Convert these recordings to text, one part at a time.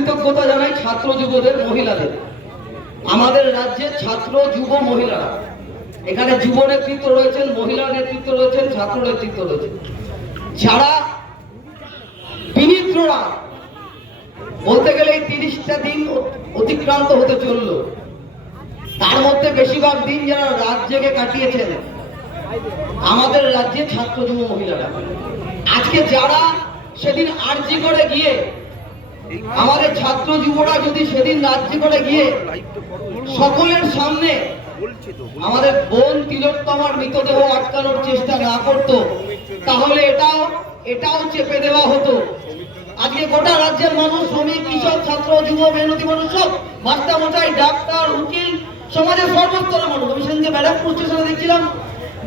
কৃতজ্ঞতা জানাই ছাত্র যুবদের, মহিলাদের। আমাদের রাজ্যে ছাত্র, যুব মহিলারা। এখানে যুব নেতৃত্ব রয়েছেন, মহিলা নেতৃত্ব রয়েছেন, ছাত্র নেতৃত্ব রয়েছেন। যারা বিনিদ্ররা, বলতে গেলে এই তিরিশটা দিন অতিক্রান্ত হতে চলল। তার মধ্যে বেশিরভাগ দিন যারা জেগে কাটিয়েছেন, আমাদের রাজ্যে ছাত্র, যুব মহিলারা। আজকে যারা সেদিন আর্জি করে গিয়ে আমাদের ছাত্র যুবরা যদি সেদিন রাজ্যে করে গিয়ে সকলের সামনে আমাদের বোন তিলোত্তমার মৃতদেহ আটকানোর চেষ্টা না করত, তাহলে এটাও এটাও চেপে দেওয়া হতো। আজকে গোটা রাজ্যের মানুষ, শ্রমিক, কৃষক, ছাত্র, যুব, মেহনতি মানুষ সব মাস্টার মশাই ডাক্তার, উকিল, সমাজের সর্বস্তরের মানুষ। আমি সেদিনকে ব্যারাকপুর স্টেশনে দেখছিলাম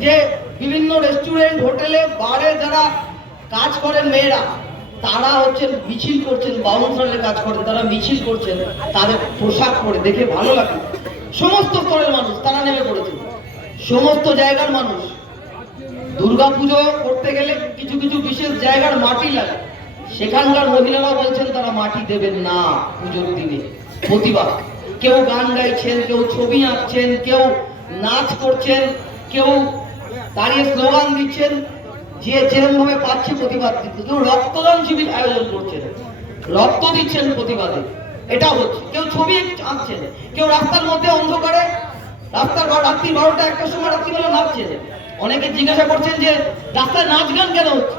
যে বিভিন্ন রেস্টুরেন্ট, হোটেলে, বারে যারা কাজ করেন মেয়েরা তারা হচ্ছেন মিছিল করছেন বাউন্সারের কাজ করেন তারা মিছিল করছেন, তাদের পোশাক পরে দেখে ভালো লাগে। সমস্ত স্তরের মানুষ, তারা নেমে পড়েছে। সমস্ত জায়গার মানুষ। দুর্গা পুজো করতে গেলে কিছু কিছু বিশেষ জায়গার মাটি লাগে। সেখানকার মহিলারা বলছেন, তারা মাটি দেবেন না পুজোর দিনে। প্রতিবাদ কেউ গান গাইছেন, কেউ ছবি আঁকছেন, কেউ নাচ করছেন, কেউ দাঁড়িয়ে স্লোগান দিচ্ছেন যে যেরকম ভাবে পাচ্ছে প্রতিবাদ দিচ্ছে। কেউ রক্তদান শিবির আয়োজন করছেন রক্ত দিচ্ছেন প্রতিবাদে। এটা হচ্ছে। কেউ ছবি আঁকছেন কেউ রাস্তার মধ্যে অন্ধকারে রাস্তার রাত্রি বারোটা একটা সময় রাত্রিবেলা নাচছেন অনেকে জিজ্ঞাসা করছেন যে, রাস্তায় নাচ গান কেন হচ্ছে?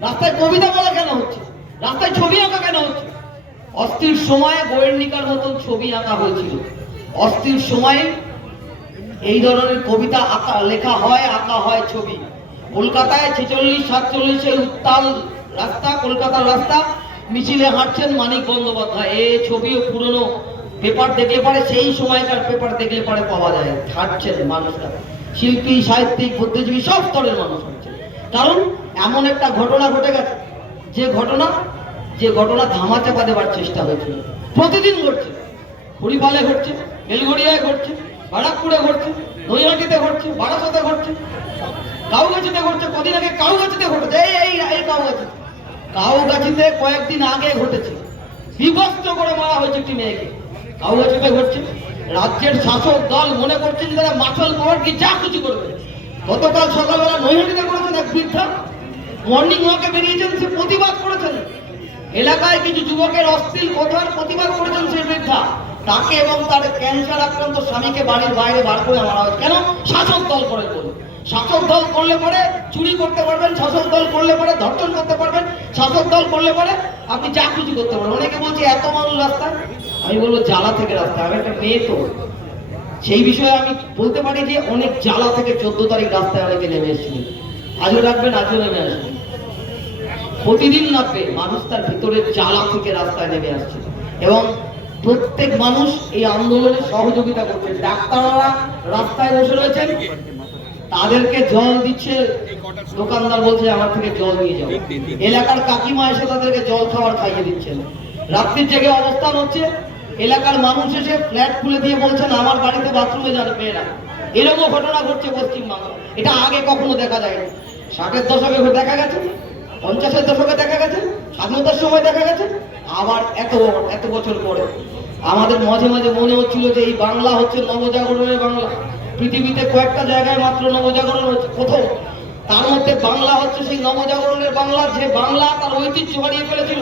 রাস্তায় কবিতা বলা কেন হচ্ছে? রাস্তায় ছবি আঁকা কেন হচ্ছে? অস্থির সময়ে গোয়েন্নিকার মতন ছবি আঁকা হয়েছিল। অস্থির সময়ে এই ধরনের কবিতা আঁকা, লেখা হয়, আঁকা হয় ছবি। কলকাতায় ছেচল্লিশ সাতচল্লিশের উত্তাল রাস্তা, কলকাতার রাস্তা। মিছিলে হাঁটছেন মানিক বন্দ্যোপাধ্যায়। এ ছবিও পুরনো পেপার দেখলে পরে, সেই সময়কার পেপার দেখলে পরে পাওয়া যায়। হাঁটছেন মানুষরা। শিল্পী, সাহিত্যিক, বুদ্ধিজীবী, সব স্তরের মানুষ হাঁটছেন। কারণ, এমন একটা ঘটনা ঘটে গেছে। যে ঘটনা যে ঘটনা ধামা চাপা দেওয়ার চেষ্টা হয়েছিল। প্রতিদিন ঘটছে। হরিপালে ঘটছে বেলগড়িয়ায় ঘটছে, বারাকপুরে ঘটছে, নৈহাটিতে ঘটছে, বারাসাতে ঘটছে। কাউগাছিতে ঘটছে, কদিন আগে কাউগাছিতে ঘটেছে, এই এই এই কাউগাছি কাউগাছিতে কয়েকদিন আগে ঘটেছে। বিভক্ত করে মারা হয়েছে একটি মেয়েকে। কাউগাছিতে ঘটছে। রাজ্যের শাসক দল মনে করছেন তারা মাছল পাওয়ার কি যা কিছু করবে। গতকাল সকালবেলা নৈহাটিতে করেছেন এক বৃদ্ধা। মর্নিং ওয়াকে বেরিয়েছেন, সে প্রতিবাদ করেছেন। এলাকায় কিছু যুবকের অস্থির কথার প্রতিবাদ করেছেন সেই বৃদ্ধা। তাকে এবং তার ক্যান্সার আক্রান্ত স্বামীকে বাড়ির বাইরে বার করে মারা হয়েছে। কেন? শাসক দল করে বলে শাসক দল করলে পরে চুরি করতে পারবেন, শাসক দল করলে পরে ধর্ষণ করতে পারবেন, শাসক দল করলে পরে আপনি যা খুশি করতে পারবেন। অনেকে বলছে, এত মানুষ রাস্তায় আমি বলব, জ্বালা থেকে রাস্তা। আমি একটা মেয়ে তো। সেই বিষয়ে আমি বলতে পারি যে, অনেক জ্বালা থেকে চোদ্দ তারিখ রাস্তায় অনেকে নেমে এসেছিলেন আজও রাখবেন, আজও নেমে আসবেন প্রতিদিন নামবে মানুষ তার ভিতরে জ্বালা থেকে রাস্তায় নেমে আসছে। এবং প্রত্যেক মানুষ এই আন্দোলনে সহযোগিতা করছে ডাক্তাররা রাস্তায় বসে রয়েছেন। তাদেরকে জল দিচ্ছে দোকানদার বলছে আমার থেকে জল নিয়ে যাও। এলাকার কাকিমা এসে তাদেরকে জল খাবার খাইয়ে দিচ্ছেন। রাত্রির জেগে অবস্থান হচ্ছে এলাকার মানুষ এসে ফ্ল্যাট খুলে দিয়ে বলছেন আমার বাড়িতে বাথরুমে যাবে মেয়েরা। এরকম ঘটনা ঘটছে পশ্চিমবাংলা এটা আগে কখনো দেখা যায়নি। ষাটের দশকে দেখা গেছে পঞ্চাশের দশকে দেখা গেছে স্বাধীনতার সময় দেখা গেছে আবার এত এত বছর পরে। আমাদের মাঝে মাঝে মনে হচ্ছিল যে এই বাংলা হচ্ছে নবজাগরণের বাংলা। পৃথিবীতে কয়েকটা জায়গায় মাত্র নবজাগরণ হচ্ছে প্রথম, তার মধ্যে বাংলা হচ্ছে সেই নবজাগরণের বাংলা, যে বাংলা তার ঐতিহ্য হারিয়ে ফেলেছিল।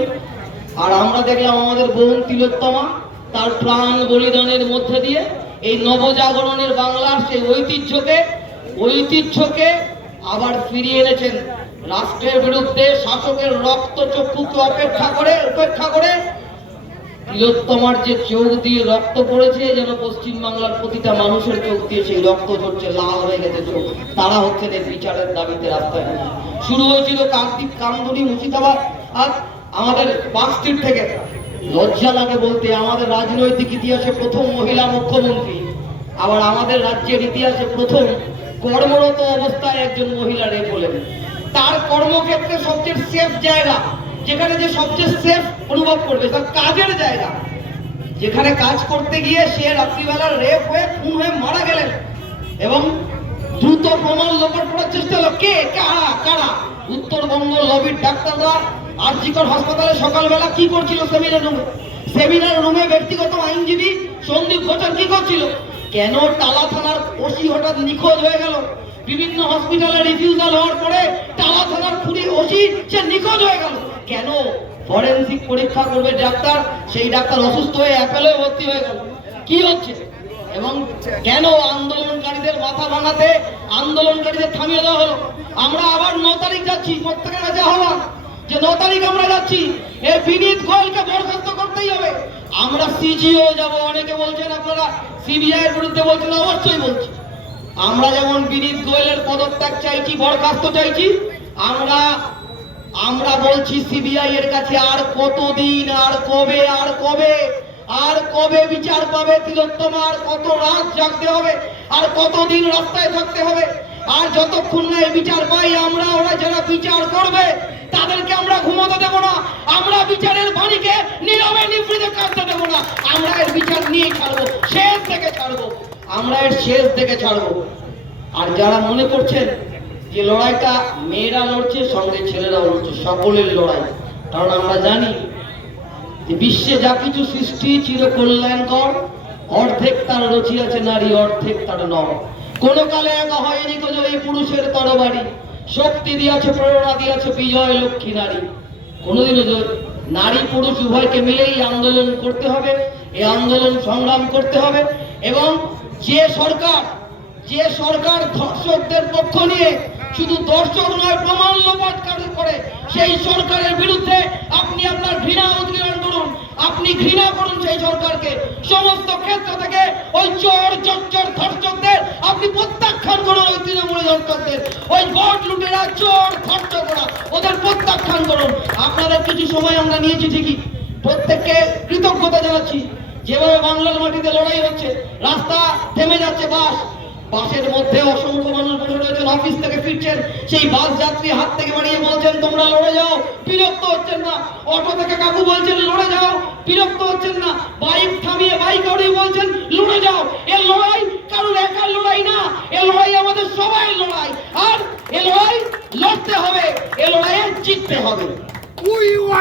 আর আমরা দেখলাম আমাদের বোন তিলোত্তমা তার প্রাণ বলিদানের মধ্যে দিয়ে এই নবজাগরণের বাংলার সেই ঐতিহ্যকে ঐতিহ্যকে আবার ফিরিয়ে এনেছেন। রাষ্ট্রের বিরুদ্ধে শাসকের রক্ত চক্ষুকে অপেক্ষা করে উপেক্ষা করে তিলোত্তমার যে চোখ দিয়ে রক্ত পড়েছে, যেন পশ্চিম বাংলার প্রতিটা মানুষের চোখ দিয়ে সেই রক্ত ঝরছে, লাল হয়ে গেছে চোখ। তারা হচ্ছেন এর বিচারের দাবিতে রাস্তায় শুরু হয়েছিল কার্তিক কামদুনি মুর্শিদাবাদ আর আমাদের পাঁচটির থেকে। লজ্জা লাগে বলতে আমাদের রাজনৈতিক ইতিহাসে প্রথম মহিলা মুখ্যমন্ত্রী, আবার আমাদের রাজ্যের ইতিহাসে প্রথম কর্মরত অবস্থায় একজন মহিলা রেপ হলেন। তার কর্মক্ষেত্রে সবচেয়ে সেফ জায়গা, যেখানে যে সবচেয়ে সেফ অনুভব করবে তার কাজের জায়গা। যেখানে কাজ করতে গিয়ে সে রাত্রিবেলা রেপ হয়ে, খুন হয়ে মারা গেলেন। এবং দ্রুত প্রমাণ লোপাট করার চেষ্টা হলো কে, কারা কারা? উত্তরবঙ্গ লবির ডাক্তাররা আরজিকর হাসপাতালে সকালবেলা কি করছিল সেমিনার রুমে? সেমিনার রুমে ব্যক্তিগত আইনজীবী সন্দীপ ঘোষাল কি করছিল? কেন টালা থানার ওসি হঠাৎ নিখোঁজ হয়ে গেল? বিভিন্ন হসপিটালে রিফিউজাল হওয়ার পরে টালা থানার খুনি ওসি, সে নিখোঁজ হয়ে গেল। কেন ফরেনসিক পরীক্ষা করবে ডাক্তার, সেই ডাক্তার অসুস্থ হয়ে অ্যাপেলে ভর্তি হয়ে গেল। কি হচ্ছে? এবং কেন আন্দোলনকারীদের মাথা ভাঙাতে আন্দোলনকারীদের থামিয়ে দেওয়া হলো? আমরা আবার ন তারিখ যাচ্ছি, প্রত্যেকের কাছে আহ্বান যে ন তারিখ আমরা যাচ্ছি এই বিনীত গোয়েলকে বরখাস্ত করতেই হবে। আমরা সিজিও যাব, অনেকে বলছেন আপনারা সিবিআই এর বিরুদ্ধে বলছেন, অবশ্যই বলছি। আমরা যেমন বিনীত গোয়েলের পদত্যাগ চাইছি, বরখাস্ত চাইছি, আমরা আমরা বলছি সিবিআই এর কাছে আর কতদিন, আর কবে আর কবে আর কবে বিচার পাবে তিলোত্তমা আর কত রাত জাগতে হবে? আর কতদিন রাস্তায় থাকতে হবে? আর যতক্ষণ না এই বিচার পাই, আমরা ওরা যারা বিচার করবে, তাদেরকে আমরা ঘুমোতে দেব না। আমরা বিচারের বাণীকে নীরবে নিবৃতে কাটতে দেব না। আমরা এর বিচার নিয়ে ছাড়বো, শেষ থেকে ছাড়বো। আমরা এর শেষ থেকে ছাড়বো। আর যারা মনে করছেন যে লড়াইটা মেয়েরা লড়ছে, সঙ্গে ছেলেরাও লড়ছে, সকলের লড়াই। কারণ আমরা জানি যে বিশ্বে যা কিছু সৃষ্টি চির কল্যাণকর অর্ধেক তার রচিয়াছে নারী, অর্ধেক তার নর। কোন কালে একা হয়নি এই পুরুষের তরবারি। শক্তি দিয়াছে প্রেরণা দিয়াছে বিজয় লক্ষ্মী নারী। কোনোদিনও নারী পুরুষ উভয়কে মিলেই আন্দোলন করতে হবে, এই আন্দোলন সংগ্রাম করতে হবে, এবং যে সরকার যে সরকার ধর্ষকদের পক্ষ নিয়ে শুধু দর্শক নয়, প্রমাণ লোপাট করে, সেই সরকারের বিরুদ্ধে আপনি আপনার ঘৃণা উদ্গীরণ করুন, আপনি ঘৃণা করুন সেই সরকারকে। সমস্ত ক্ষেত্র থেকে ওই চোর চচ্চর ধর্ষকদের আপনি প্রত্যাখ্যান করুন ওই তৃণমূল ধর্ষকদের। ওই ভোট লুটেরা চোর, ধর্ষকরা, ওদের প্রত্যাখ্যান করুন। আপনাদের কিছু সময় আমরা নিয়েছি ঠিকই। প্রত্যেককে কৃতজ্ঞতা জানাচ্ছি। যেভাবে বাংলার মাটিতে লড়াই হচ্ছে, রাস্তা থেমে যাচ্ছে বাস। বাসের মধ্যে অসংখ্য মানুষ বসে রয়েছেন অফিস থেকে ফিরছেন। সেই বাস যাত্রী হাত থেকে বাড়িয়ে বলছেন, তোমরা লড়ে যাও, বিরক্ত হচ্ছেন না, অটো থেকে কাকু বলছেন